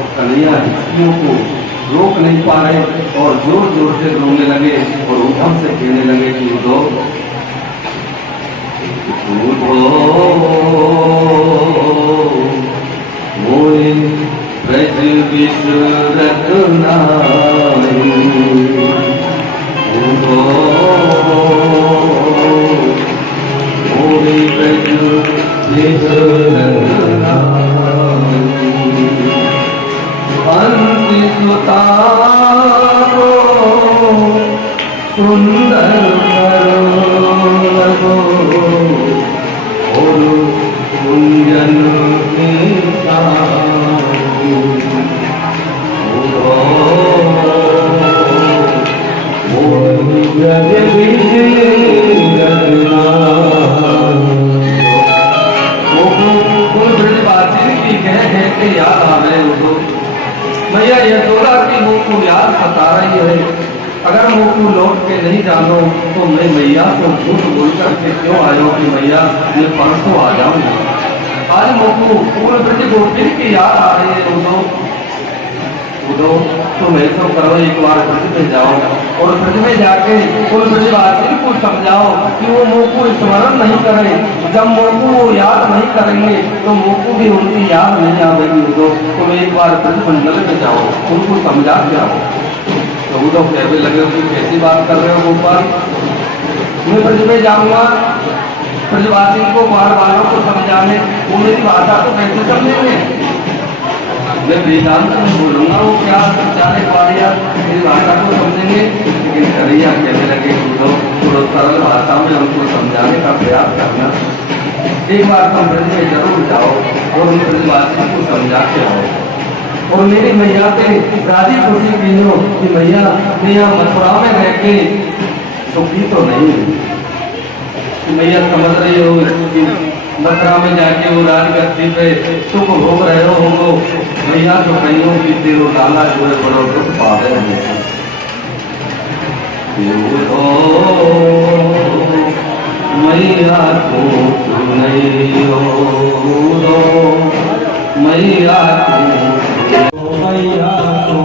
तो कन्हैया स्त्रियों को रोक नहीं पा रहे और जोर जोर से रोने लगे और उधम से कहने लगे कि उधो मोए ब्रज विसरत नाई, उधो मोए ब्रज विसरत नाई। अंति सुता को सुंदर लगो और कुंजन के याद आ रहे हो मैया यशोदा की मुँह को याद सता रही है। अगर मुँह को लौट के नहीं जानो तो मैं मैया को झूठ बोल करके क्यों आयो कि मैया मैं परसों आ जाऊंगा। आज मुँह को पूर्ण ब्रज गोपी की याद आ रही है। उदो तुम ऐसा करो, एक बार ब्रज में जाओ और ब्रज में जाके उन ब्रजवासी को समझाओ कि वो मुँह को स्मरण नहीं करे। जब मुँह को वो याद नहीं करेंगे तो मुँह को भी उनकी याद नहीं आएगी। उदो तुम एक बार ब्रज मंडल में जाओ, उनको समझा के आओ। तो उदो कहने लगे कि कैसी बात कर रहे हो गोपाल, मैं ब्रज में जाऊंगा ब्रजवासी को बार बारों को समझाने, वो मेरी भाषा को कैसे समझेंगे। मैं वेदांत में बोलूंगा वो क्या चारे पाड़िया मेरी भाषा को समझेंगे। लेकिन कन्हैया कहने लगे थोड़ा सरल भाषा में उनको समझाने का प्रयास करना। एक बार तुम ब्रज में जरूर जाओ और उन ब्रजवासियों को समझा के आओ और मेरी मैया से राजी खुशी की हो कि मैया मैं यहाँ मथुरा में रह के सुखी तो नहीं हूँ। मैया समझ रही हो कि मथुरा में जाके वो राजगद्दी पे सुख भोग रहे हो। मैया तो कहीं की तेरो लाला जो है बड़ो दुख पावे मैया को नहीं हो मैया को मैया को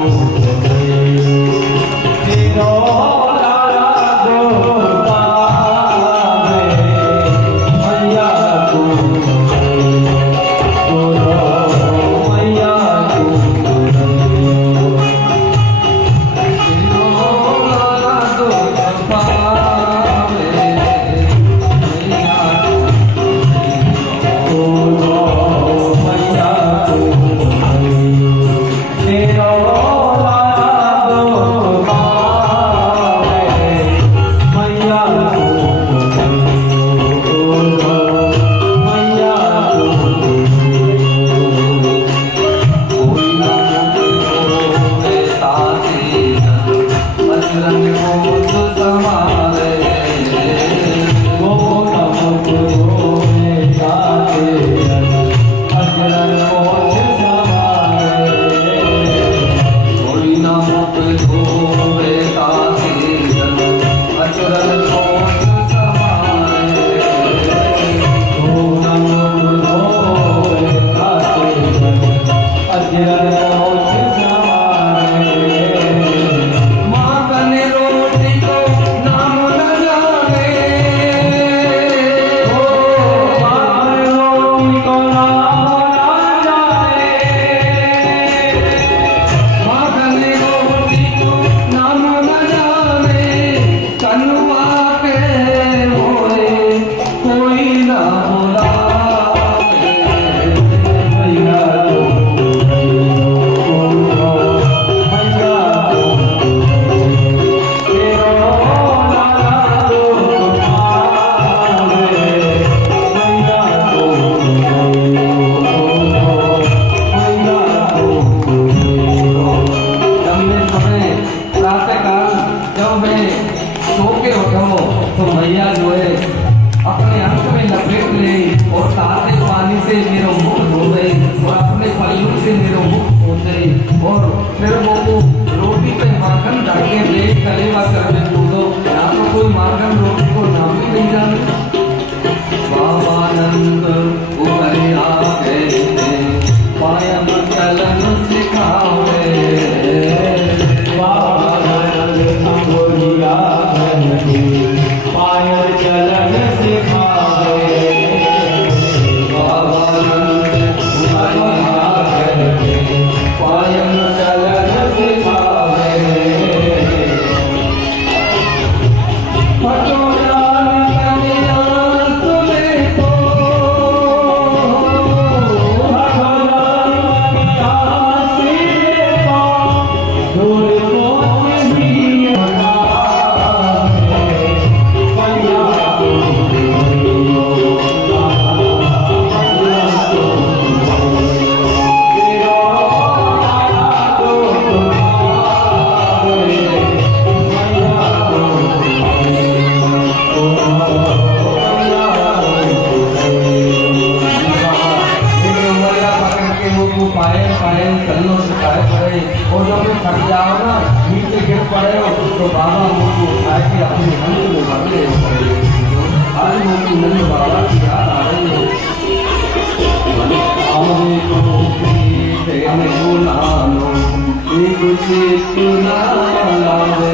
पायम चलन सिखा पाए चलनो शिकायत करे और जब में थक जाओ ना नीचे गिर पड़े हो तो बाबा मुझको उठाए के अपनी हंस में भर ले करे। आज मुझको नंद बाबा की याद आ रही हो। बुलानो एक चेतना लावे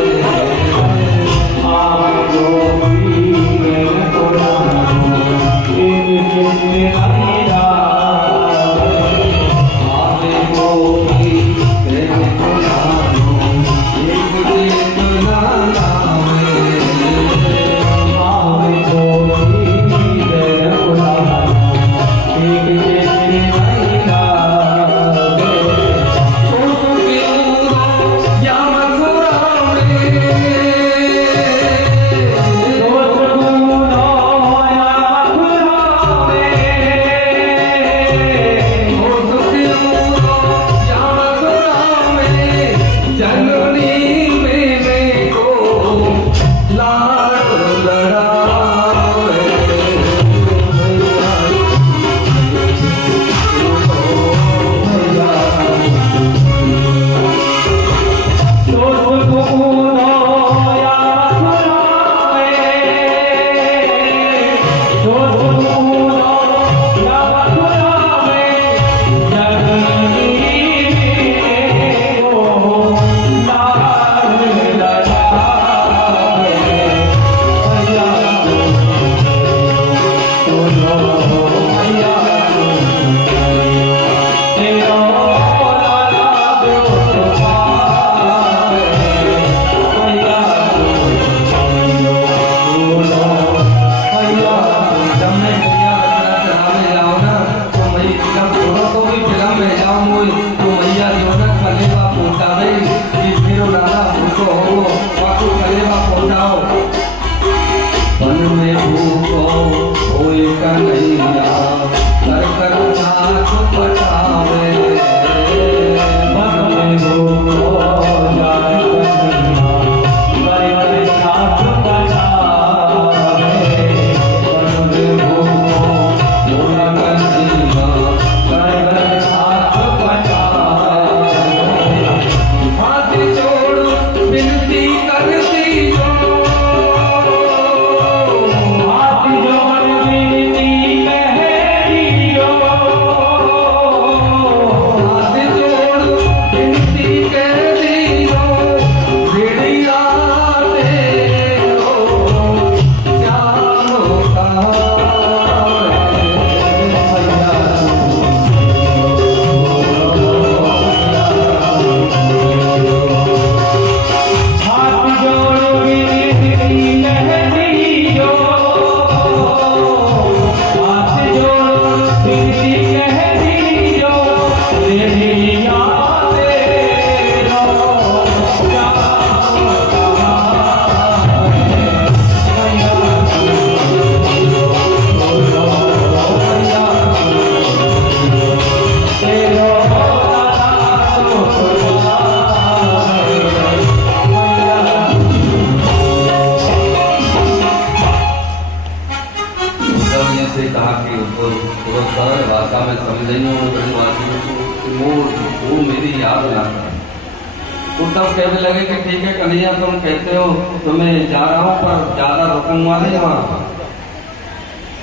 तब कहने लगे कि ठीक है कन्हैया तुम कहते हो तो मैं जा रहा हूँ पर ज्यादा रुकूंगा नहीं, वहाँ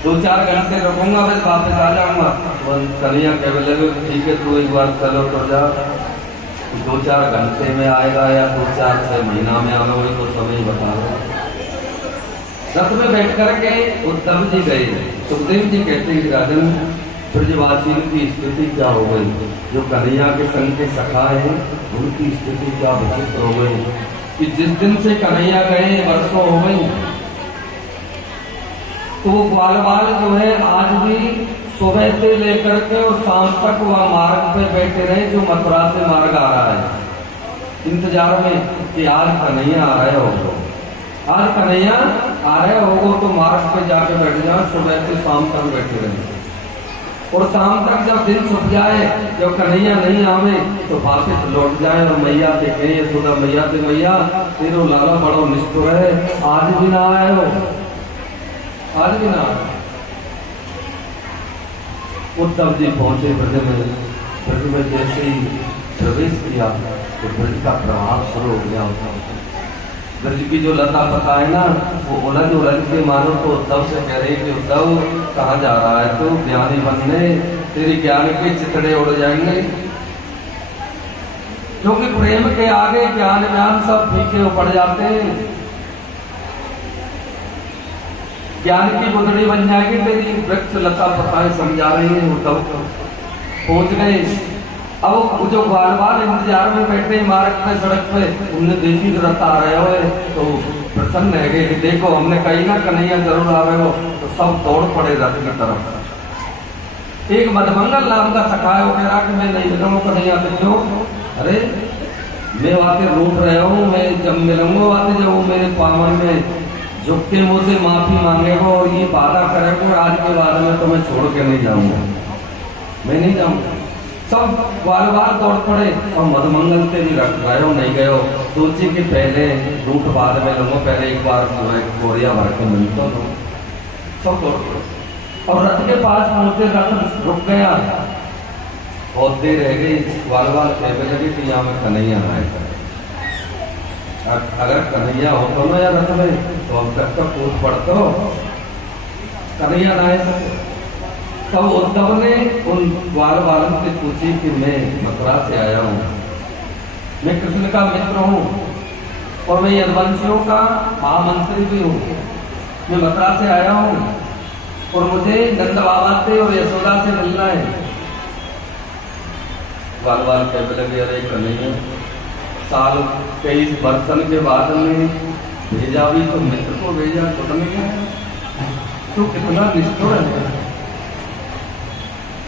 2-4 घंटे रुकूंगा बस वापस आ जाऊंगा। कन्हैया कहने लगे ठीक है तू एक बार चलो तो जा, 2-4 घंटे में आएगा या 2-4-6 महीना में आएगा वही तो समय बता रहा। रथ में बैठ करके उद्धव जी गए। सुखदेव जी कहते हैं राजन ब्रजवासियों की स्थिति क्या हो गई, जो कन्हैया के संग के सखा है उनकी स्थिति क्या विचित्र हो गई कि जिस दिन से कन्हैया गए वर्षों हो गई तो वो ग्वाल बाल जो है आज भी सुबह से लेकर के और शाम तक वह मार्ग पे बैठे रहे जो मथुरा से मार्ग आ रहा है इंतजार में कि आज कन्हैया आ रहे हो, आज कन्हैया आ रहे होगो तो मार्ग पे जाके बैठ जाओ, सुबह से शाम तक बैठे रहे और शाम तक जब दिन छुप जाए जब कन्हैया नहीं आवे तो वापस लौट जाए और मैया से कहे यशोदा मैया से मैया तेरो लाला बड़ो निष्ठुर है, आज भी ना आए हो, आज भी ना आए। उद्धव जी पहुंचे ब्रज में, ब्रज में जैसे ही प्रवेश किया तो ब्रज का प्रभाव शुरू हो गया उद्धव। ब्रज की जो लता पता है ना, वो उलझ के मानो तो उद्धव से कह रही कि उद्धव कहाँ जा रहा है तो ज्ञानी बनने, तेरी ज्ञान के चितड़े उड़ जाएंगे। क्योंकि प्रेम के आगे ज्ञान ज्ञान सब फीके पड़ जाते हैं। ज्ञान की बुदड़ी बन जाएगी तेरी, वृक्ष लता पताएं समझा रही है। उद्धव पहुंच गए। अब जो ग्वालवाल इंतजार में बैठे मार्ग पे सड़क पे, उनने देखी कि रथ आ रहे हो तो प्रसन्न है गए कि देखो हमने कही ना कन्हैया जरूर आ रहे हो, तो सब दौड़ पड़े रथ की तरफ। एक मधमंगल नाम का सखा है, वो कह रहा कि मैं नहीं मिलूंगा कन्हैया से। क्यों? अरे मैं वाते रूठ रहा हूँ, मैं जब मिलूंगा वाते जब वो मेरे पावन में झुक के मुझसे माफी मांगेगा और ये वादा करेगा आज के बाद में तो मैं छोड़ के नहीं जाऊंगा, मैं नहीं जाऊंगा। सब बार दौड़ पड़े और मधमंगल से भी रख गए हो नहीं गए हो, सोचे कि पहले रूट बाद में लूंगा, पहले एक बार गोरिया भर के मिलता हूँ। सब दौड़ पड़े और रथ के पास पहुंचे, रथ रुक गया। बहुत देर रह गई, बार कहने लगे कि यहाँ में कन्हैया आए। अगर कन्हैया होता ना या रथ में तो अब तक का पूछ पड़ता हो, कन्हैया ना आए। तब उद्धव ने उन ग्वालवालों से पूछी कि मैं मथुरा से आया हूँ, मैं कृष्ण का मित्र हूँ और मैं यदुवंशियों का महामंत्री भी हूँ। मैं मथुरा से आया हूँ और मुझे नंद बाबा से और यशोदा से मिलना है। ग्वालवाल कहने लगे अरे कन्हैया, साल 23 वर्षन के बाद में भेजा भी तो मित्र को भेजा तो कन्हैया तो कितना निष्ठुर है।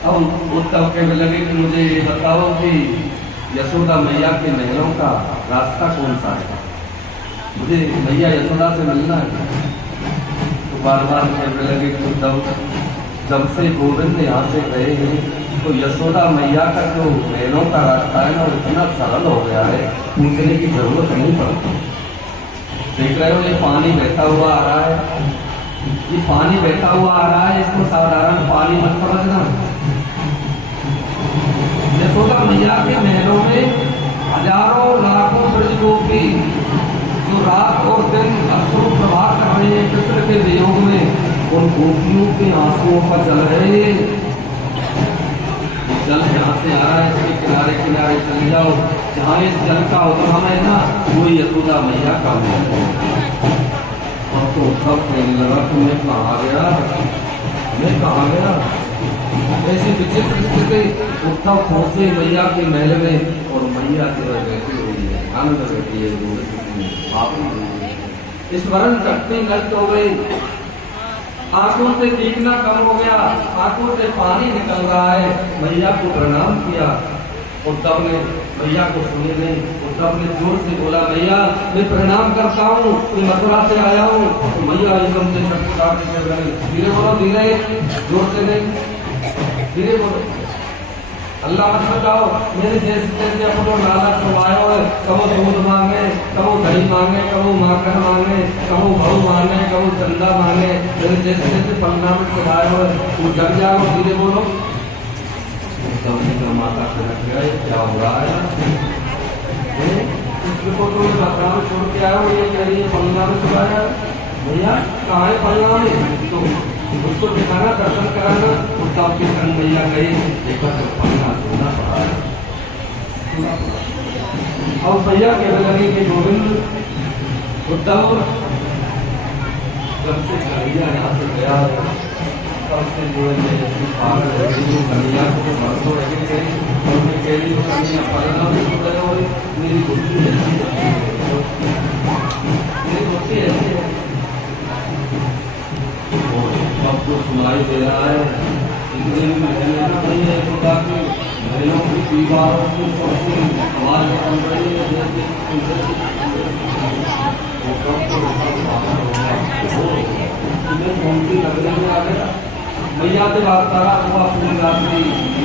अब उद्धव कहने लगे कि मुझे ये बताओ कि यशोदा मैया के महलों का रास्ता कौन सा है, मुझे मैया यशोदा से मिलना है। तो बार बार कहने लगे कि उद्धव जब से गोविंद यहाँ से गए हैं तो यशोदा मैया का जो महलों का रास्ता है ना वो इतना सरल हो गया है, पूछने की जरूरत नहीं पड़ती। देख रहे हो ये पानी बहता हुआ आ रहा है, ये पानी बहता हुआ आ रहा है, इसको साधारण पानी मत समझना। यशोदा मैया के महलों में हजारों लाखों ब्रजगोपी जो रात और दिन अश्रु प्रवाह कर रहे हैं कृष्ण के वियोग में, उन गोपियों के आंसुओं का जल है। जल यहाँ से आ रहा है, इसके किनारे किनारे चले जाओ, जहाँ इस जल का उद्गम है ना वो यशोदा मैया का है। और तो उद्धव कहने लगा कि मैं कहाँ गया, मैं कहाँ गया। ऐसी विचित्र स्थिति, उद्धव पहुंचे मैया के महल में और मैया जो बैठी हुई है, आनंद बैठी है, स्मरण शक्ति नष्ट हो गई, आंखों से देखना कम हो गया, आंखों से पानी निकल रहा है। मैया को प्रणाम किया उद्धव ने, मैया को सुनी नहीं। उद्धव ने जोर से बोला मैया मैं प्रणाम करता हूँ, मैं मथुरा से आया हूँ। तो मैया एकदम से धीरे बोलो, धीरे, जोर से नहीं, धीरे बोलो, अल्लाह मत बताओ। मेरे जैसे जैसे अपनो लालच सुनायो है, कबो दूध मांगे, कबो दही मांगे, कबो माखन मांगे, कबो भाव मांगे, कबो चंदा मांगे, मेरे जैसे जैसे पन्ना में सुनायो है वो जग जाओ, धीरे बोलो। तो माता खड़क गए, क्या हो रहा है, इसको तो माता में छोड़ के आया, ये कह रही है पन्ना में सुनाया। भैया कहाँ है पन्ना में, तो उसको दिखाना, दर्शन कराना। उद्धव के संग मैया गई, देखा तो पन्ना सोना पड़ा है। और भैया कहने लगे कि गोविंद, उद्धव जब से कन्हैया यहाँ से गया तब से जो है कन्हैया को बरसों रह गई, कन्हैया पलना भी सुन रहे हो, मेरी बुद्धि ऐसी है, मेरी बुद्धि ऐसी है। सबको सुनाई दे रहा है, इतने भी महल नहीं है खुदा की, महलों की दीवारों की सबसे आवाज निकल रही है, तुम्हें घूमती लगने में आ गया। मैया से वार्ताला हुआ पूरी रात्रि,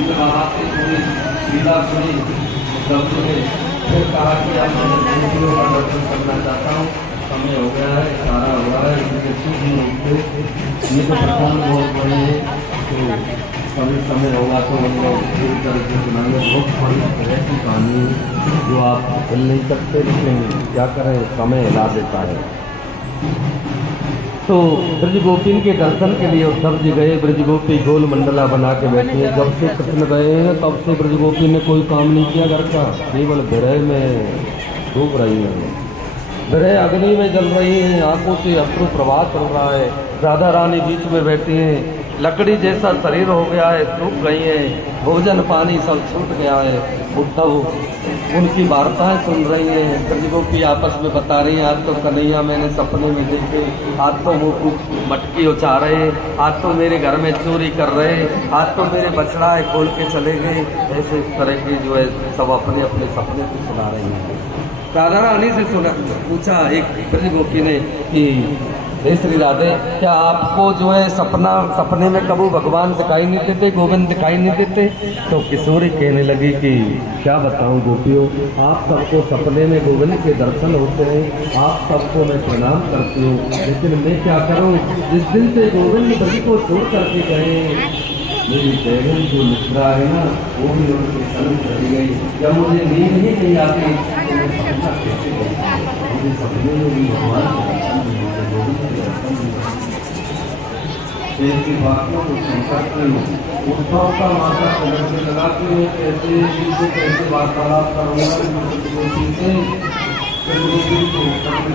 बाबा से पूरी सीधा सुनी। फिर कहा कि आप दर्शन करना चाहता हूँ, समय हो गया है, सारा हो रहा है, ये तो भगवान बहुत बड़े कभी समय होगा तो हम लोग पूरी तरह से सुनाएंगे। बहुत सारी तरह की कहानी जो आप भूल नहीं सकते, लेकिन क्या करें, समय हिला देता है। तो ब्रज गोपिन के दर्शन के लिए उद्धव जी गए। ब्रज गोपी गोल मंडला बना के बैठी है। जब से कृष्ण गए हैं तब से ब्रज गोपी ने कोई काम नहीं किया घर का, केवल विरह में डूब रही है, विरह अग्नि में जल रही हैं, आंखों से अश्रु प्रवाह चल रहा है। राधा रानी बीच में बैठी हैं, लकड़ी जैसा शरीर हो गया है, सूख गई है, भोजन पानी सब छूट गया है। उद्धव उनकी वार्ताएं सुन रही हैं। ब्रज गोपी आपस में बता रही हैं, आज तो कन्हैया मैंने सपने में देखे, आज तो वो मटकी उछा रहे, आज तो मेरे घर में चोरी कर रहे, आज तो मेरे बछड़ा है खोल के चले गए। ऐसे तरह की जो है सब अपने अपने सपने को सुना रही हैं। राधा रानी से पूछा एक ब्रज गोपी ने कि हे श्री राधे, क्या आपको जो है सपने में कबू भगवान दिखाई नहीं देते, गोविंद दिखाई नहीं देते? तो किशोरी कहने लगी कि क्या बताऊं गोपियों, आप सबको सपने में गोविंद के दर्शन होते हैं, आप सबको मैं प्रणाम करती हूँ, लेकिन मैं क्या करूँ, जिस दिन से गोविंद ब्रज को छोड़ करके गए, मेरी बहन जो निद्रा है ना, वो भी उनके संग चली गई। जब मुझे नींद ही नहीं आती तो मैं सपना कैसे गई, मुझे सपने में भी भगवान की बातों को सुनकर उद्धव का माता पलट के लगाते हुए कैसे वार्तालाप करूँगा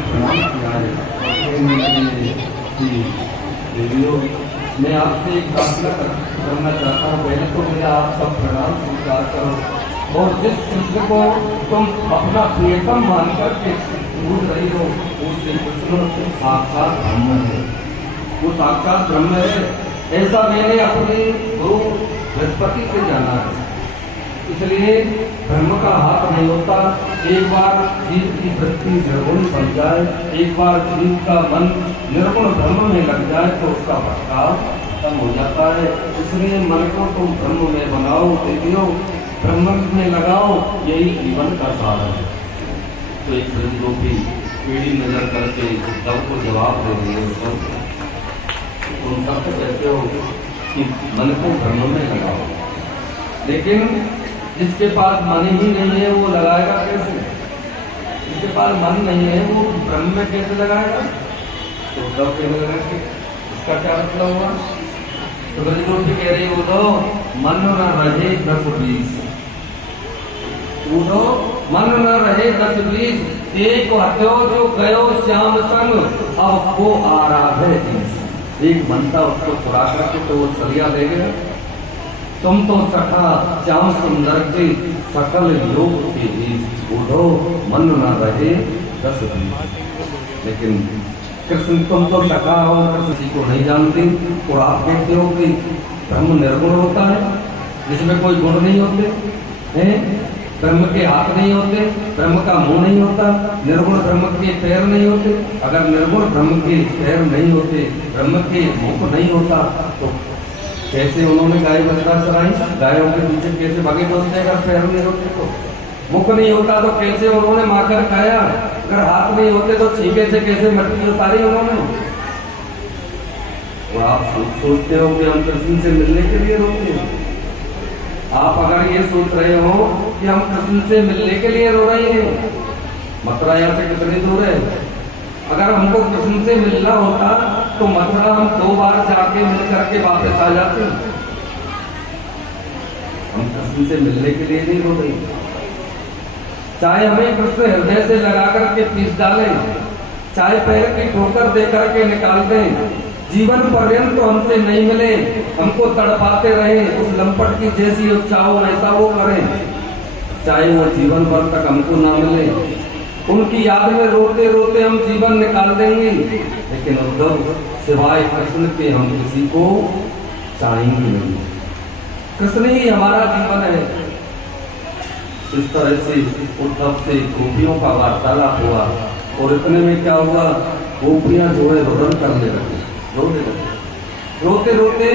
प्रणाम किया है। मैं आपसे एक प्रार्थना करना चाहता हूँ, पहले तो मेरा आप सब प्रणाम स्वीकार करो, और जिस कृष्ण को तुम अपना प्रियतम मानकर के ढूंढ रही हो, उससे कृष्ण साक्षात ब्रह्म है, वो साक्षात ब्रह्म है। ऐसा मैंने अपने गुरु बृहस्पति से जाना है। इसलिए ब्रह्म का हाथ नहीं होता। एक बार जीव की वृत्ति निर्गुण बन जाए, एक बार जीव का मन निर्गुण ब्रह्म में लग जाए तो उसका भटकाव खत्म हो जाता है। इसलिए मन को तुम ब्रह्म में बनाओ, देखियो ब्रह्म में लगाओ, यही जीवन का सार है। तो एक ब्रज गोपी पीढ़ी नजर करके उद्धव को जवाब दे रही है, तुम सब कहते हो कि मन को ब्रह्म में लगाओ, लेकिन जिसके पास मन ही नहीं है वो लगाएगा कैसे? जिसके पास मन नहीं है वो ब्रह्म में कैसे लगाएगा? तो उद्धव कहने लगा कि इसका क्या मतलब हुआ? तो ब्रज गोपी कह रही उद्धव, मन न रहे 10-20, उद्धव मन न रहे 10-20, एक हत्यो जो गयो श्याम संग, अब वो आ रहा है। एक बनता उसको चुरा करके तो वो चलिया ले गया। तुम तो सखा श्याम सुंदर के सकल योग के बीच, उठो मन न रहे 10-20। लेकिन कृष्ण तुम तो सखा हो, कृष्ण जी को नहीं जानते, और आप कहते हो कि ब्रह्म निर्गुण होता है, जिसमें कोई गुण नहीं होते हैं, ब्रह्म के हाथ नहीं होते, ब्रह्म का मुंह नहीं होता, निर्गुण ब्रह्म के पैर नहीं होते। अगर निर्गुण ब्रह्म के पैर नहीं होते, ब्रह्म के मुख नहीं होता, तो कैसे उन्होंने गाय बछड़ा चराई? गायों के पीछे कैसे भागे बोलते? अगर पैर नहीं होते तो, मुख नहीं होता तो कैसे उन्होंने माकर खाया? अगर हाथ नहीं होते तो छीके से कैसे मटकी उतारी उन्होंने? और आप सोचते हो कि हम कृष्ण से मिलने के लिए रोते हैं। आप अगर ये सोच रहे हो कि हम कृष्ण से मिलने के लिए रो रहे हैं, मथुरा यहाँ से कितनी दूर है? अगर हमको कृष्ण से मिलना होता तो मथुरा हम 2 बार जाके मिल करके वापस आ जाते। हम कृष्ण से मिलने के लिए नहीं रो रहे। चाहे हमें कृष्ण हृदय से लगा करके पीस डालें, चाहे पैर की ठोकर दे करके निकाल दें, जीवन पर्यंत तो हमसे नहीं मिले, हमको तड़पाते रहे, उस लंपट की जैसी चाहो ऐसा वो करें, चाहे वो जीवन भर तक हमको ना मिले, उनकी याद में रोते रोते हम जीवन निकाल देंगे, लेकिन उद्धव सिवाय कृष्ण के हम किसी को चाहेंगे नहीं। कृष्ण ही हमारा जीवन है। इस तरह से उद्धव से गोपियों का वार्तालाप हुआ, और इतने में क्या हुआ, गोपियां जो है रुदन करने लगी, रोने लगे। रोते रोते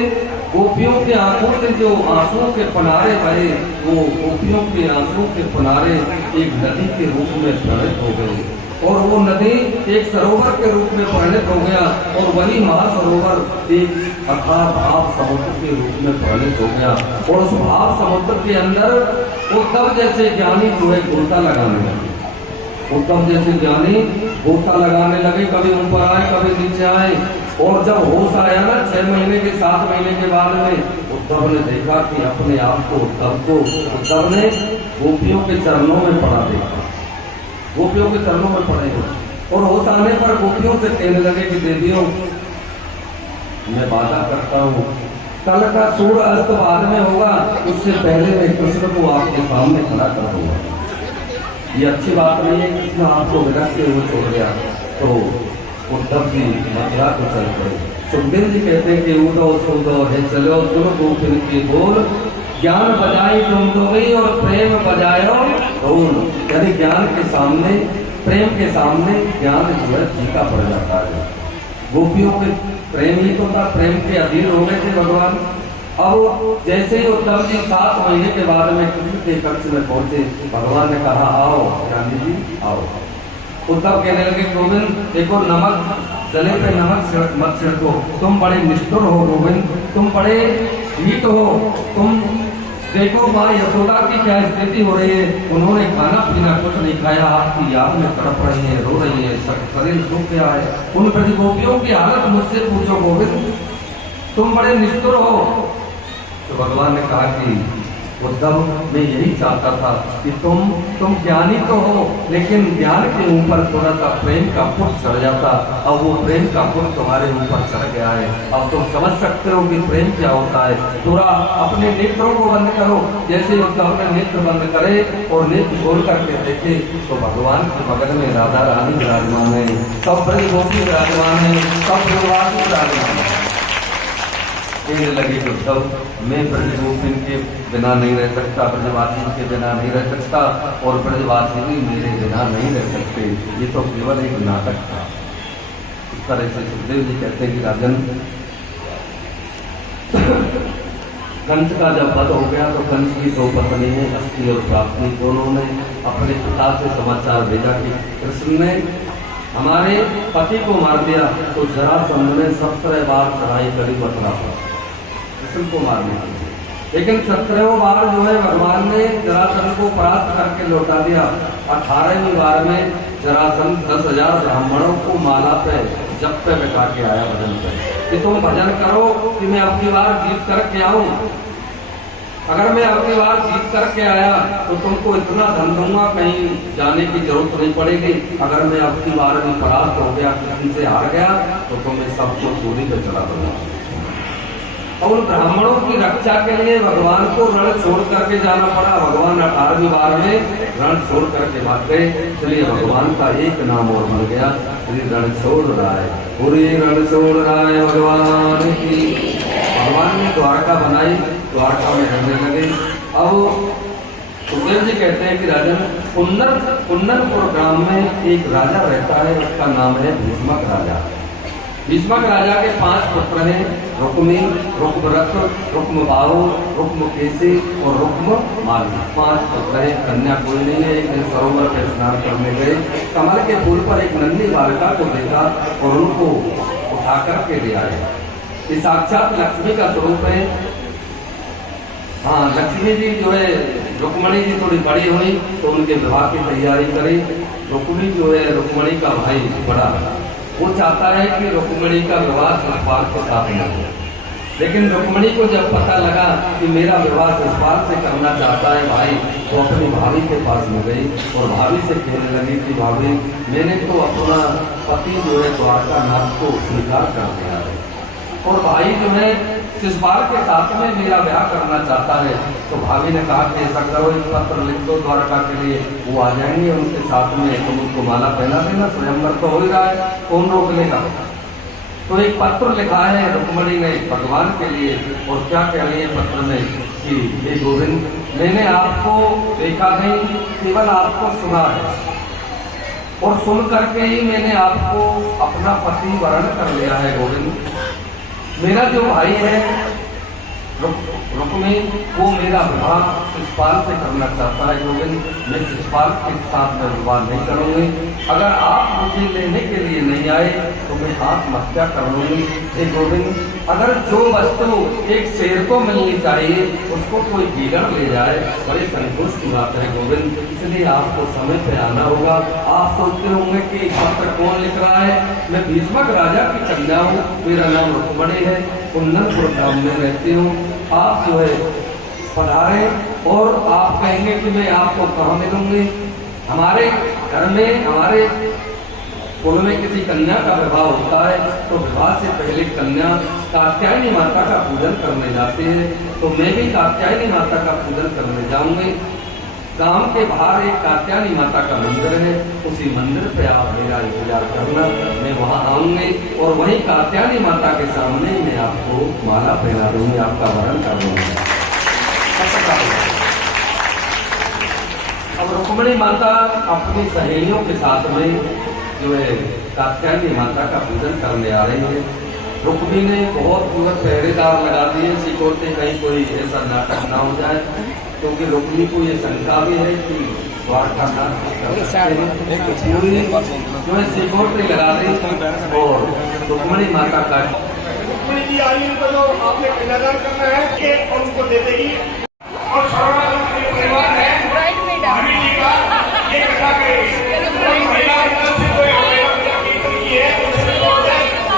गोपियों के आंखों से जो आंसुओं के पनारे बहे, वो गोपियों के आंसुओं के पनारे एक नदी के रूप में प्रकट हो गए। और वो नदी एक सरोवर के रूप में परिणत हो गया और वही महासरोवर एक अथाह भाव समुद्र के रूप में परिणत हो गया। और उस भाव समुद्र के अंदर उद्धव जैसे ज्ञानी जो है गोता लगाने लगे। उद्धव जैसे ज्ञानी गोता लगाने लगे, कभी ऊपर आए कभी नीचे आए। और जब होश आया ना 6 महीने के 7 महीने के बाद में उद्धव ने देखा कि अपने आप को उद्धव ने गोपियों के चरणों में पड़ा देखा, गोपियों के चरणों में पड़े हुए। और होश आने पर गोपियों से कहने लगे कि देवियों मैं वादा करता हूँ कल का सूर्य अस्त बाद में होगा, उससे पहले मैं कृष्ण को आपके सामने खड़ा कर दूंगा। ये अच्छी बात नहीं है, कृष्ण आपको विरक्ति हुए छोड़ गया। तो उद्धव जी मथुरा को चल पड़े। सुखदेव जी कहते हैं कि उठो सुनो है चलो सुनो गोपिन की बोल, ज्ञान बजाई तुम तो गई और प्रेम बजायो ढोल। यानी ज्ञान के सामने प्रेम के सामने ज्ञान जो है फीका पड़ जाता है। गोपियों के प्रेम ही तो था, प्रेम के अधीन हो गए थे भगवान। अब जैसे ही उद्धव जी 7 महीने के बाद में कृष्ण के कक्ष में पहुंचे, भगवान ने कहा आओ गांधी जी आओ। उद्धव कहने लगे गोविंद देखो नमक जले पे नमक मत छिड़को, तुम बड़े निष्ठुर हो गोविंद, तुम बड़े ढीठ हो। तुम देखो माँ यशोदा की क्या स्थिति हो रही है, उन्होंने खाना पीना कुछ नहीं खाया, आपकी याद में तड़प रही है, रो रही है, शरीर सूख गया है। उन प्रतिगोपियों की हालत मुझसे पूछो गोविंद, तुम बड़े निष्ठुर हो। तो भगवान ने कहा कि उद्धव मैं यही चाहता था कि तुम ज्ञानी तो हो, लेकिन ज्ञान के ऊपर थोड़ा सा प्रेम का पुट चढ़ जाता। अब वो प्रेम का पुट तुम्हारे ऊपर चढ़ गया है, अब तुम समझ सकते हो कि प्रेम क्या होता है। थोड़ा अपने नेत्रों को बंद करो। जैसे उद्धव ने नेत्र बंद करे और नेत्र खोल करके देखे तो भगवान के बगल में राधा रानी विराजमान है, सब ब्रज गोपी विराजमान है, सब ब्रजवासी विराजमान है। कहने लगे उद्धव मैं ब्रजगोपिन के बिना नहीं रह सकता, ब्रजवासी के बिना नहीं रह सकता और ब्रजवासी भी मेरे बिना नहीं रह सकते। ये तो केवल एक नाटक था। इस तरह से सुखदेव जी कहते हैं कि राजन कंस का जब वध हो गया तो कंस की 2 पत्नी है अस्थि और प्राप्ति, दोनों ने अपने पिता से समाचार भेजा कि कृष्ण ने हमारे पति को मार दिया। तो जरासंध ने 17 बार चढ़ाई करी मथुरा पर कृष्ण को मारने के लिए, लेकिन 17वें बार जो है भगवान ने जरासंध को परास्त करके लौटा दिया। 18वीं बार में जरासंध 10,000 ब्राह्मणों को माला पे जप पे बैठा के आया भजन पे कि तुम भजन करो कि मैं अब की बार जीत करके आऊं। अगर मैं अब की बार जीत करके आया तो तुमको इतना धन दूंगा कहीं जाने की जरूरत नहीं पड़ेगी। अगर मैं अब की बार में परास्त हो गया, किसी से हार गया तो तुम्हें सबको चोरी पे चला दूंगा। और उन ब्राह्मणों की रक्षा के लिए भगवान को रण छोड़ करके जाना पड़ा। भगवान 18वीं बार में रण छोड़ करके भाग गए। चलिए भगवान का एक नाम और बन गया श्री रणछोड़ राय। पूरी रणछोड़ राय भगवान की। भगवान ने द्वारका बनाई, द्वारका में रहने लगे। अब सुखदेव जी कहते हैं कि राजन कुन्नरपुर ग्राम में एक राजा रहता है, उसका नाम है भीष्मक राजा। भीष्मक राजा के 5 पुत्र हैं, रुक्मी, रुक्मरथ, रुक्मबाहु, रुक्मकेशी और रुक्ममाली। 5 पुत्र हैं, कन्या कोई नहीं है। एक दिन सरोवर में स्नान करने गए, कमल के फूल पर एक नन्ही बालिका को देखा और उनको उठा करके ले आए। ये साक्षात लक्ष्मी का स्वरूप है। हाँ, लक्ष्मी जी जो है, रुक्मणी जी थोड़ी बड़ी हुई तो उनके विवाह की तैयारी करी। रुक्मी जो है रुक्मणी का भाई बड़ा, वो चाहता है कि रुक्मणी का विवाह शिशुपाल के साथ न हो। लेकिन रुक्मणी को जब पता लगा कि मेरा विवाह शिशुपाल से करना चाहता है भाई, तो अपनी भाभी के पास में गई और भाभी से कहने लगी कि भाभी मैंने तो अपना पति जो है द्वारका नाथ को स्वीकार कर दिया है और भाई जो है शिशुपाल के साथ में मेरा ब्याह करना चाहता है। तो भाभी ने कहा कि ऐसा करो, एक पत्र लिख दो द्वारका के लिए, वो आ जाएंगे उनके साथ में, तुम उनको माला पहना देना, स्वयंवर तो हो ही रहा है, कौन रोक लेगा। तो एक पत्र लिखा है रुक्मणी ने भगवान के लिए और क्या कह रही है पत्र में कि हे गोविंद, मैंने आपको देखा नहीं, केवल आपको सुना है और सुन करके ही मैंने आपको अपना पति वरण कर लिया है। गोविंद, मेरा जो भाई है रुक्मी वो मेरा विवाह शिषपाल से करना चाहता है गोविंद, मैं शिषपाल के साथ में विवाह नहीं करूँगी। अगर आप मुझे लेने के लिए नहीं आए तो मैं आत्महत्या कर लूँगी। हे गोविंद, अगर जो वस्तु एक शेर को मिलनी चाहिए उसको कोई बिगड़ ले जाए, बड़े संतोष की बात है गोविंद, इसलिए आपको समय पे आना होगा। आप सोचते होंगे कि पत्र कौन लिख रहा है, मैं भीष्मक राजा की कन्या हूँ, मेरा नाम रुक्मणी है, कुंदनपुर गाँव में रहती हूँ। आप जो है पधारे और आप कहेंगे कि मैं आपको कहाँ मिलूंगी। हमारे घर में, हमारे कुल में किसी कन्या का विवाह होता है तो विवाह से पहले कन्या कात्यायनी माता का पूजन करने जाते हैं, तो मैं भी कात्यायनी माता का पूजन करने जाऊंगी। गांव के बाहर एक कात्यायनी माता का मंदिर है, उसी मंदिर पे आप मेरा इंतजार करना, मैं वहां आऊंगी और वहीं कात्यायनी माता के सामने मैं आपको माला पहना दूंगी, आपका वरण कर दूंगी। अब रुक्मिणी माता अपनी सहेलियों के साथ में जो है कात्यायनी माता का पूजन करने आ रही है। रुक्मिणी ने बहुत दूर पहरेदार लगा दिए, सिकोड़ते कहीं कोई ऐसा नाटक ना हो जाए, क्योंकि रुक्मिणी को ये शंका भी है कि द्वारका नाथ जो है सिकोड़ते लगा दी और रुक्मिणी माता का रुक्मिणी जी आई को जो आपने कन्यादान करना है कि उनको दे देगी और सर्वनाम के परिवार है भाभी जी का ये कथा करेगी। महिला से कोई है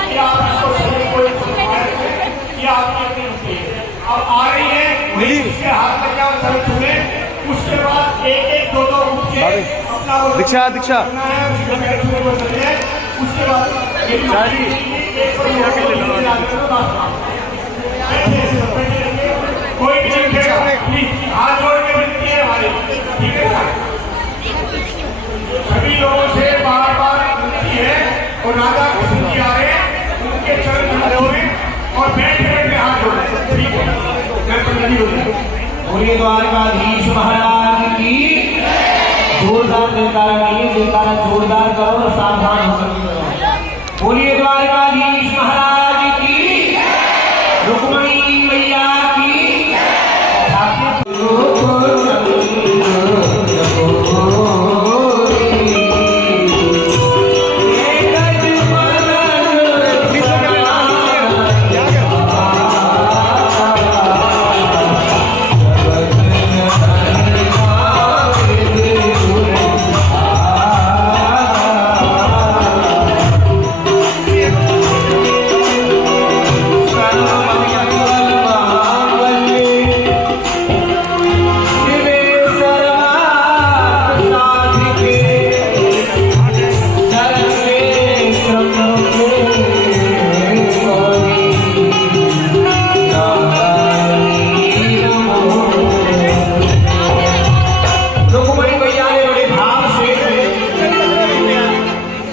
कि आप इसको सही कोई या आपकी अपनी अब आ रही है इसके हाथ में क्या सर छूले, उसके बाद एक एक दो दो उठ के अपना दीक्षा दीक्षा उसके बाद कोई हाथ जोड़ के विनती है हमारी, ठीक है ना। सभी लोगों से बार बार विनती है और राधा कृष्ण जी आ रहे हैं, उनके चरण धोए और बैठे बैठे हाथ जोड़े, ठीक है। बोलिए द्वारकाधीश महाराज की जोरदार जयकारा जोरदार करो और सावधान होकर बोलिए द्वारकाधीश महाराज की, रुक्मिणी मैया की।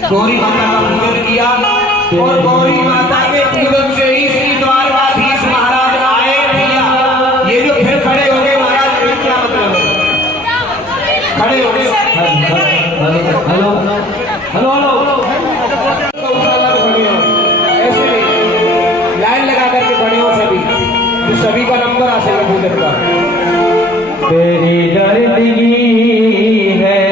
गौरी माता का पूजन किया और गौरी माता के पूजन से ही श्री द्वारकाधीश महाराज आए। भैया ये जो फिर खड़े हो गए महाराज, क्या मतलब है खड़े हो गए? हेलो हेलो हेलो ऐसे लाइन लगा करके खड़े हो सभी, तो सभी का नंबर आ सके पूजन का। तेरी दर्दगी है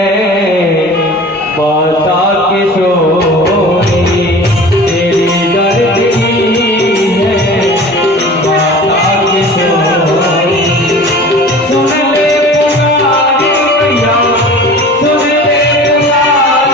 माता के सोनी, तेरी दर्दगी है माता के सोनी, सुन ले पुकार मैया, सुन ले पुकार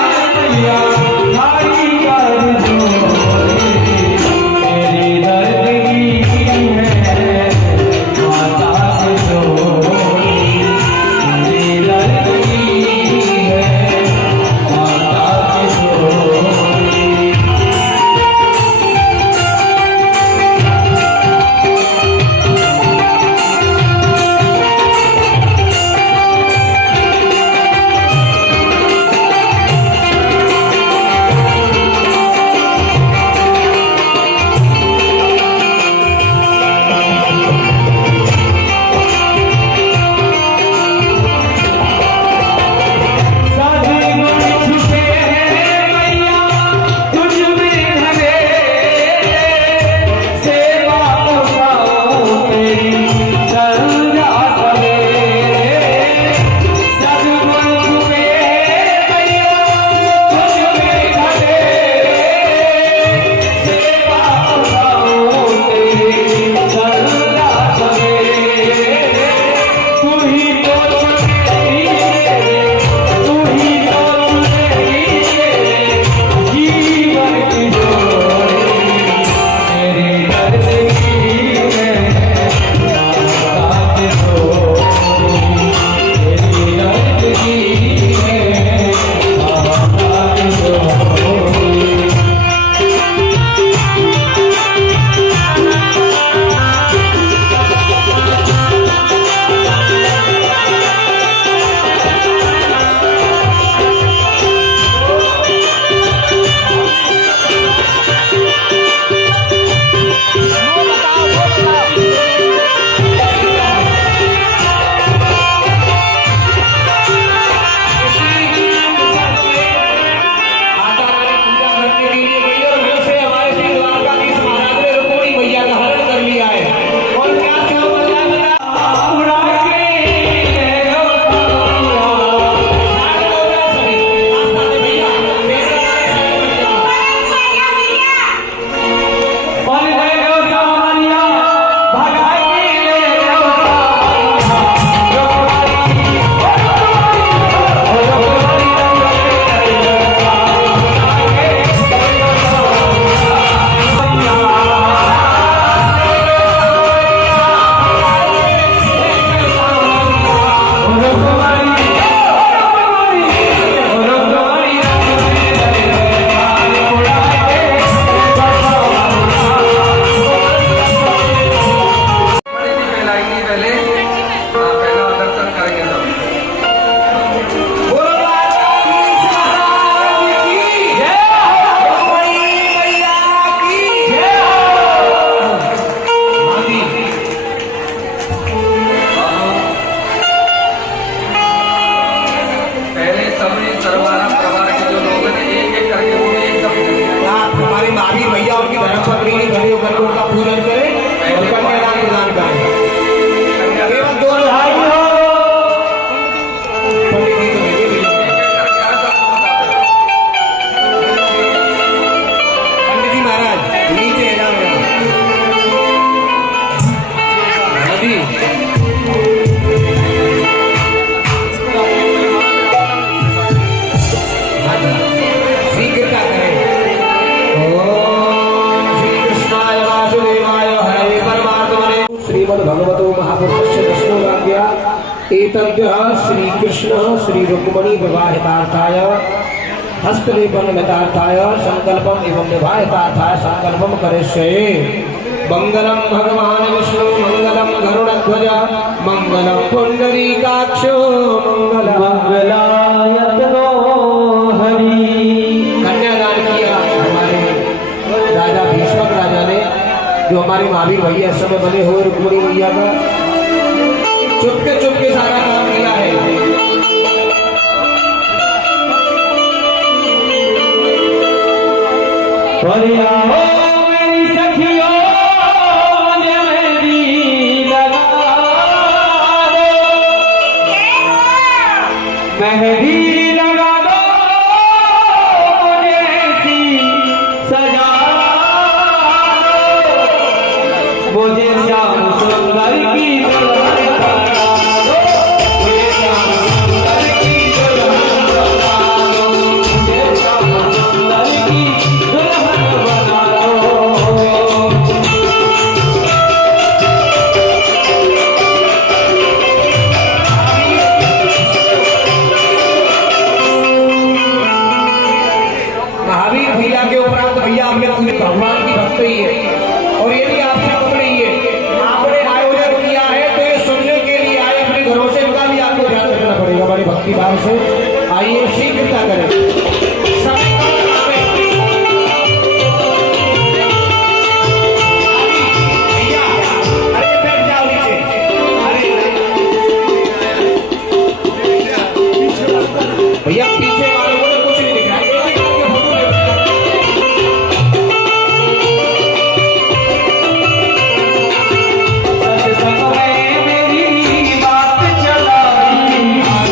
एतद्यः श्री कृष्ण श्री रुक्मिणी विवाहितार्थाय हस्तलेपन मितार्थाय संकल्पम एवं विवाहितार्थाय संकल्पम करिष्ये। मंगलम भगवान विष्णु मंगलम गरुड़ध्वज मंगलम पुंडरीकाक्षो मंगलम मंगलायतनो हरि। कन्यादान किया हमारे राजा भीष्मक राजा ने, जो हमारे महावीर भैया इस समय बने हुए रुक्मिणी भैया का चुपके सारा काम किया है। मेरी सखियों मुझे मेहंदी लगा दो, मेहंदी लगा दो मुझे ऐसी सजा दो, मुझे श्याम सुंदर की दुल्हन बना दो, मुझे श्याम सुंदर की दुल्हन बना दो, मुझे श्याम सुंदर की दुल्हन बना दो। महावीर भैया के उपरांत भैया हमने पूरे भगवान की भक्ति ही है। और ये भी आपसे पकड़ी है, आपने आयोजन किया है तो ये सुनने के लिए आए अपने घरों से, इनका भी आपको ध्यान रखना पड़ेगा हमारी भक्ति भाव से। आइए शीघ्रता करें। समय कम है। भैया, अरे बैठ जाओ नीचे। भैया पीछे वालों को तो कुछ नहीं दिख रहा है। एक एक करके फोटो ले। सत्संग में मेरी बात चलाई,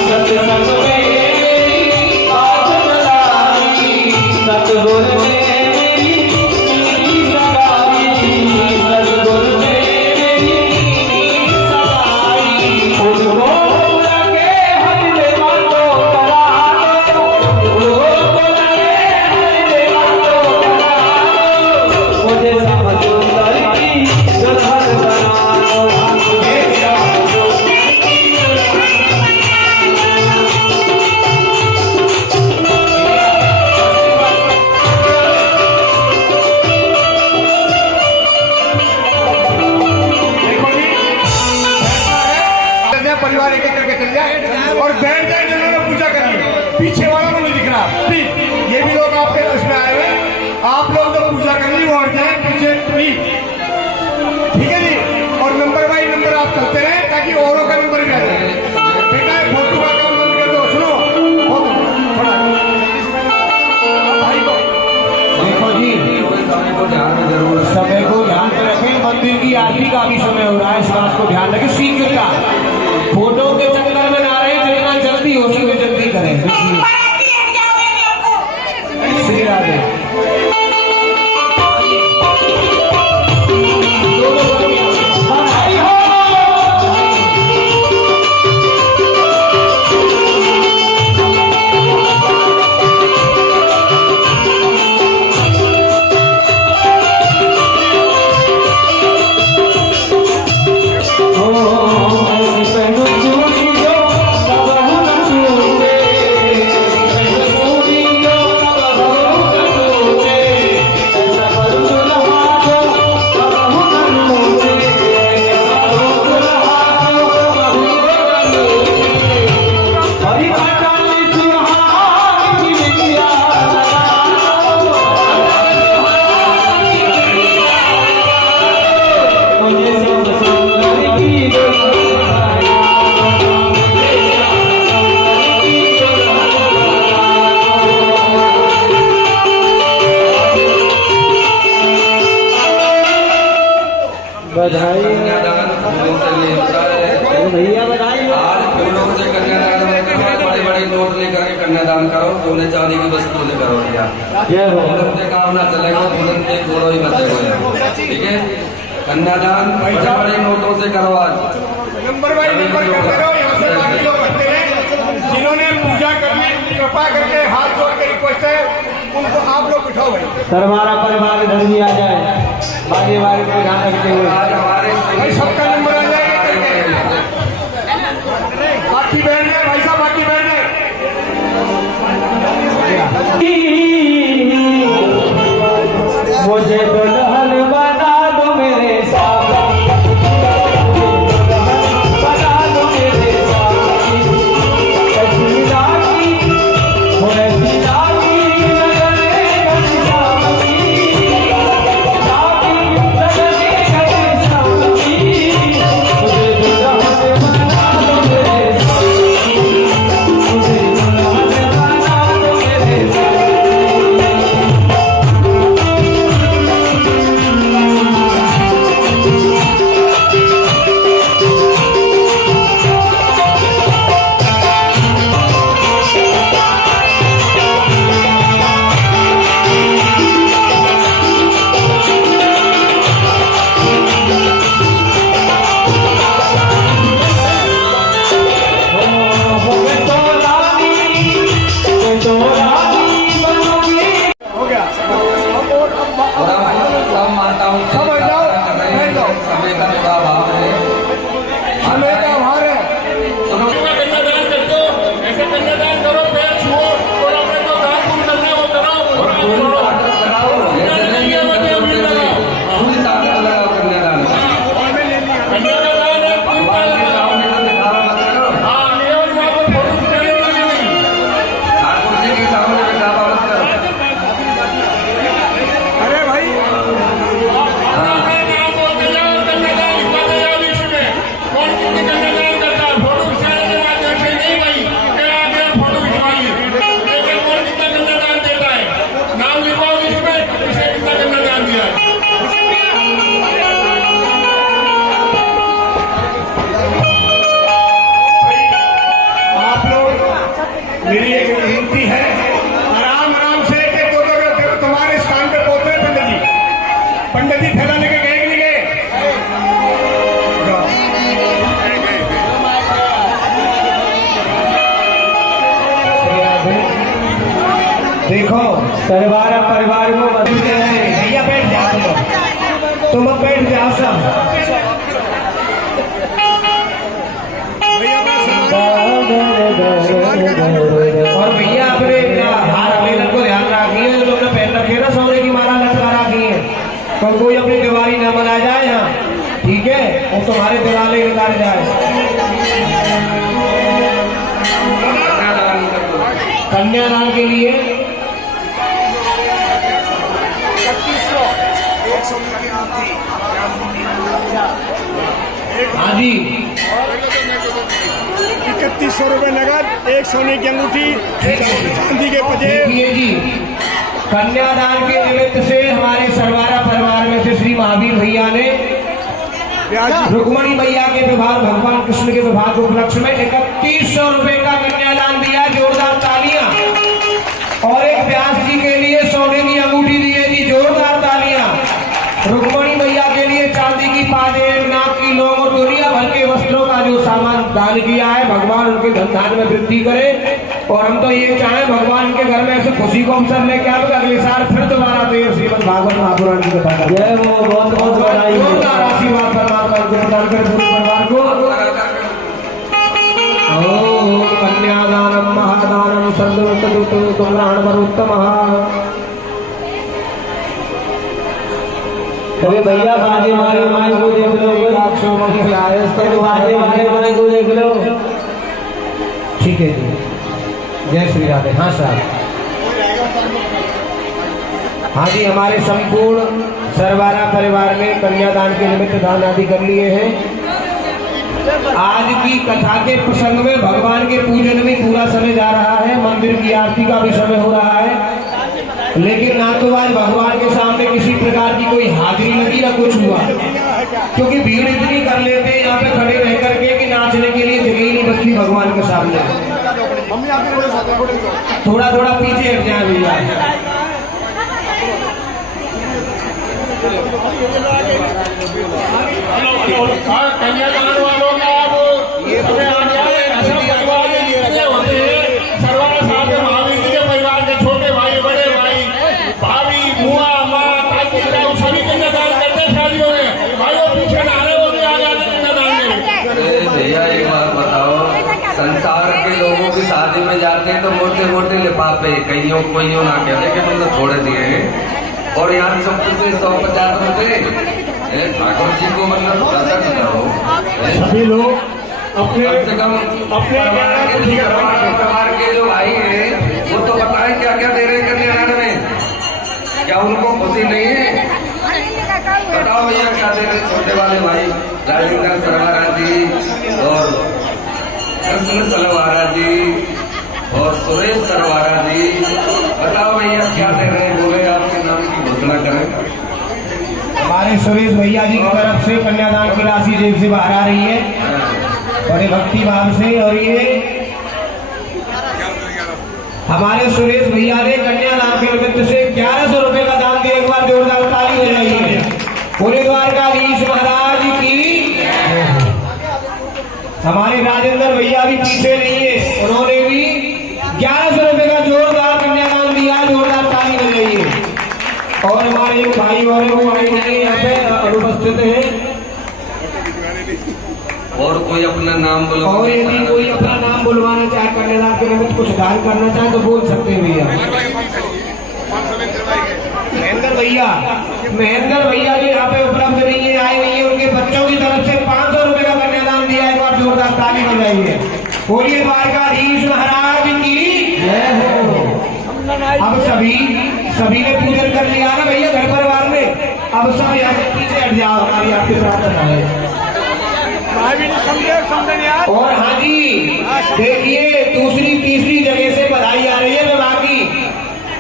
सत्संग में मेरी बात चलाई, सतगुर में मेरी नीति सगाई, सतगुर में मेरी नीति सगाई, उनको लगे हर बातों करा दो, उनको लगे हर बातों करा दो, मुझे श्याम सुंदर की दुल्हन बना दो, मुझे श्याम सुंदर की देखो जी, परिवार एक एक करके चल जाए और बैठ जाए, जिन्होंने पूजा करनी है। पीछे वाला को नहीं दिख रहा प्लीज, ये भी लोग आपके इसमें आए हुए, आप लोग जो पूजा करनी वो हट जाए पीछे प्लीज, ठीक है जी। और नंबर बाई नंबर आप चलते रहे ताकि औरों का नंबर भी आ जाए। बेटा फोटो का काम बंद कर दो, सुनो थोड़ा भाई को देखो जी, समय को ध्यान में जरूर समय को ध्यान में रखें। मंदिर की आरती का भी समय हो रहा है, इस बात को ध्यान रखें। शीघ्रता, फोटो के चक्कर में ना रहे, जितना जल्दी हो सके जल्दी करें। श्री राधे। बधाई हो। बधाई कन्यादान फूलों से लेता है। भैया, बधाई हो। आज फूलों से कन्यादान में बड़े बड़े नोट लेकर के कन्यादान करो, सोने चांदी की वस्तु ले करो भैया। जय हो। तुरंत से काम ना चलेगा, तुरंत से घोड़ो ही बचेगा, ठीक है। कन्यादान बड़े बड़े नोटों से करो आज। नंबर बाई नंबर करते रहो, यहाँ से बाकी लोग करते रहे। जिन्होंने पूजा करनी कृपा करके हाथ जोड़ के रिक्वेस्ट है, उनको आप लोग उठाओ भाई। सर हमारा परिवार इधर भी आ जाए, बाकी बारी को ध्यान रखते हुए। आज हमारे भाई सबका नंबर आ जाएगा। बाकी बैठ गए भाई साहब, बाकी बैठ गए। मुझे दुल्हन बना दो मेरे साथ, बना दो मेरे साथ, कश्मीरा की मुझे मेरी एक विनती है, आराम आराम से एक एक दो दो तुम्हारे स्थान पे पहुंचे पंडित जी। पंडित जी थैला लेके गए कि नहीं गए? देखो परिवार को बदलते हैं। भैया बैठ जाओ, तुम बैठ जाओ सब। और भैया अपने हार हमें को ध्यान रखिए, जो लोग पहन रखे ना सोने की माला लटका रखी है, पर कोई अपनी दिवाली न मना जाए यहाँ, ठीक है? और तुम्हारे दिवाली निकाल जाए। कन्यादान के लिए 3100 हाँ जी 3100 रुपए नगद, एक सोने की अंगूठी, चांदी के पजेब। देखिए जी, कन्यादान के निमित्त से हमारे सरवारा परिवार में से श्री महावीर भैया ने रुक्मणी मैया के विवाह, भगवान कृष्ण के विवाह के उपलक्ष्य में 3100 रुपए का कन्यादान दिया। जोरदार तालियां। और एक व्यास जी के लिए सोने की अंगूठी दी है जी, जोरदार तालियां। रुक्मणी मैया के लिए चांदी की पाजेब, नाक की लौंग और दुनिया भर के वस्त्रों का जो सामान दान किया है, भगवान उनके धन में वृद्धि करे। और हम तो ये चाहें भगवान के घर में ऐसे खुशी को अवसर लेके आवे, अगले साल फिर दोबारा तो ये श्रीमद् भागवत महापुराण की कथा करें। जय वो बहुत बहुत बधाई हो। जोरदार आशीर्वाद परमात्मा को प्रदान करे पूरे परिवार को। ओम कन्यादानम महादानम सर्वतोतो तुमराण वरुत्तमः। अरे भैया बाजे मारे माई को देख लो, बाजे मारे माई को देख लो। ठीक है जी, जय श्री राधे। हाँ साहब, हाँ जी, हमारे संपूर्ण सरवारा परिवार में कन्यादान के निमित्त दान आदि कर लिए हैं। आज की कथा के प्रसंग में भगवान के पूजन में पूरा समय जा रहा है, मंदिर की आरती का भी समय हो रहा है, लेकिन ना तो आज भगवान के सामने किसी प्रकार की कोई हाजिरी लगी ना कुछ हुआ, क्योंकि भीड़ इतनी कर लेते हैं यहाँ पे खड़े रह करके कि नाचने के लिए जगह ही नहीं बचती भगवान के सामने। थोड़ा थोड़ा पीछे हट जाए भैया। कन्यादान वालों का अब ये परिवार होते हैं, सरवारा साहब के महावीर जी के परिवार के छोटे भाई, बड़े भाई, भाभी, बुआ, माँ, ताऊ, सभी कन्यादान करते हैं शादियों में। भाइयों पीछे ना रहे होते, आ जाते कन्यादान में। भैया एक बात बताओ, संसार तो मोटे मोटे लिफाफे कईयों कोइयों ना कहते कि तुमने थोड़े दिए हैं। और यहाँ चुप से 150 रुपए ठाकुर जी को मतलब ज्यादा करो। सभी लोग अपने कम से कम परिवार के जो भाई हैं वो तो बताएं क्या क्या दे रहे हैं कन्यादान में, क्या उनको खुशी नहीं है? बताओ भैया क्या दे रहे छोटे वाले भाई राजेंद्र सरवारा जी और कृष्ण सरवारा जी और सुरेश सरवारा जी, बताओ भैया क्या दे रहे हैं? बोले आपके नाम की घोषणा करें। हमारे सुरेश भैया जी की तरफ से कन्यादान की राशि जेब से बाहर आ रही है बड़े भक्ति भाव से। और ये हमारे सुरेश भैया ने कन्यादान के निमित्त से 1100 रुपए का दान दिया। एक बार जोरदार ताली हो जाइए। पूरे द्वारकाधीश महाराज की। हमारे राजेंद्र भैया भी पीछे नहीं है, उन्होंने भी 1100 रुपए का जोरदार कन्यादान दिया। जोरदार ताली हो जाइए। और हमारे जो भाई और वो आए नहीं यहाँ पे अनुपस्थित हैं। और कोई अपना नाम बोलो। और यदि कोई अपना नाम बुलवाना चाहे कन्यादान के निमित्त कुछ दान करना चाहे तो बोल सकते हैं भैया। महेंद्र भैया जी यहाँ पे उपलब्ध नहीं है, आए नहीं है। उनके बच्चों की तरफ से 500 रुपए का कन्यादान दिया है। एक बार जोरदार ताली बजाइए। बोलिए द्वारकाधीश महाराज की जय हो। अब सभी ने पूजन कर लिया ना भैया घर परिवार में। अब सब यहाँ से पीछे हट जाओ, हमारी आपकी प्रार्थना है। और हाँ जी देखिए दूसरी तीसरी जगह से बधाई आ रही है विवाह की,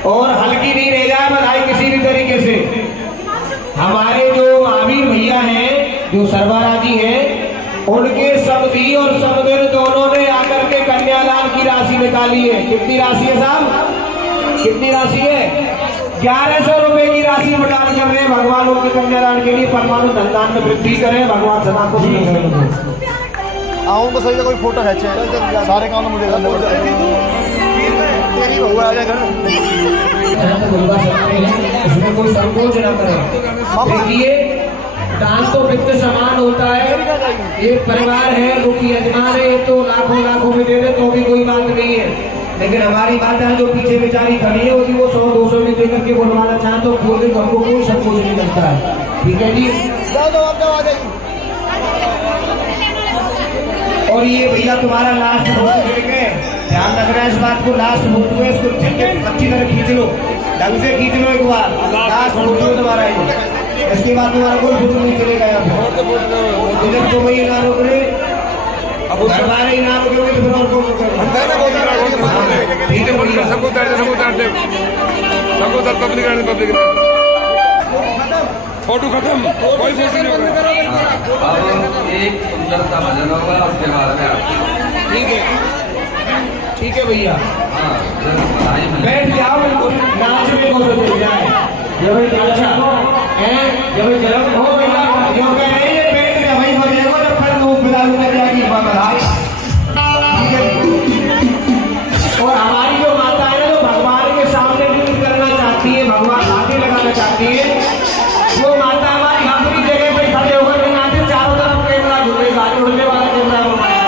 और हल्की नहीं रह जाए बधाई किसी भी तरीके से। हमारे जो महावीर भैया हैं जो सरवारा जी हैं, उनके समधी और समदिन दोनों ने आकर के कन्यादान की राशि निकाली है। कितनी राशि है साहब? कितनी राशि है? 1100 रुपए की राशि प्रदान कर रहे हैं भगवान उनके कन्यादान के लिए। परमाणु धनदान में वृद्धि करें, भगवान सदा को आऊँ तो सही से कोई फोटो खींचे, सारे काम तो मुझे करने पड़ते हैं। तेरी बहू आ जाएगा इसमें कोई संकोच न करें। देखिए दान तो वित्त समान होता है। एक परिवार है वो की यजमान है तो लाखों लाखों में दे दे तो भी कोई बात नहीं है। लेकिन हमारी माता जो पीछे बेचारी खड़ी है वो 100-200 में देकर के बुलवाना चाहे तो बोलने को हमको कोई संकोच नहीं करता है। ठीक है जी, जाओ आप जाओ आ जाएगी। और ये भैया तुम्हारा लास्ट वोट देंगे, ध्यान रखना इस बात को। लास्ट वोट है, इसको अच्छी तरह खींच लो, ढंग से खींच लो एक बार। लास्ट वोट है तुम्हारा ये। इसके बाद तुम्हारा कोई वोट नहीं चलेगा यहाँ पे। तो वही ना रोक रहे, अब हमारे ही नाम रोकेंगे तो फिर और कौन रोकेगा? ठीक है भैया। फोटो खत्म, कोई फोटो नहीं होगा। अब एक सुंदर सा भजन होगा उसके बाद में ठीक है भैया, हाँ बधाई मिले। बैठ जाओ, नाचने को सोच जाए। जब अच्छा है, जब जन्म हो भैया जो कह रहे हैं बैठ गया भाई बजेगा जब फिर लोग बिदाई कर जाएगी बधाई। ठीक है। और हमारी जो माता है ना जो भगवान के सामने नृत्य करना चाहती है, भगवान हाथी लगाना चाहती है, वो माता हमारी अपनी जगह पे खड़े होकर के नाचे। चारों तरफ कैमरा घूमेगा, उड़ने वाला कैमरा घुमाया।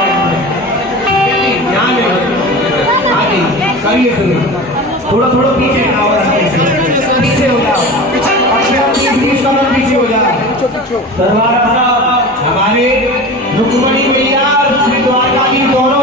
ध्यान दें, हाँ जी करिए सुनो। थोड़ा थोड़ा पीछे आओ, पीछे हो जाओ, अपने 20 कदम पीछे हो जाओ। हमारे रुक्मणी भैया और श्री द्वारकाधीश दोनों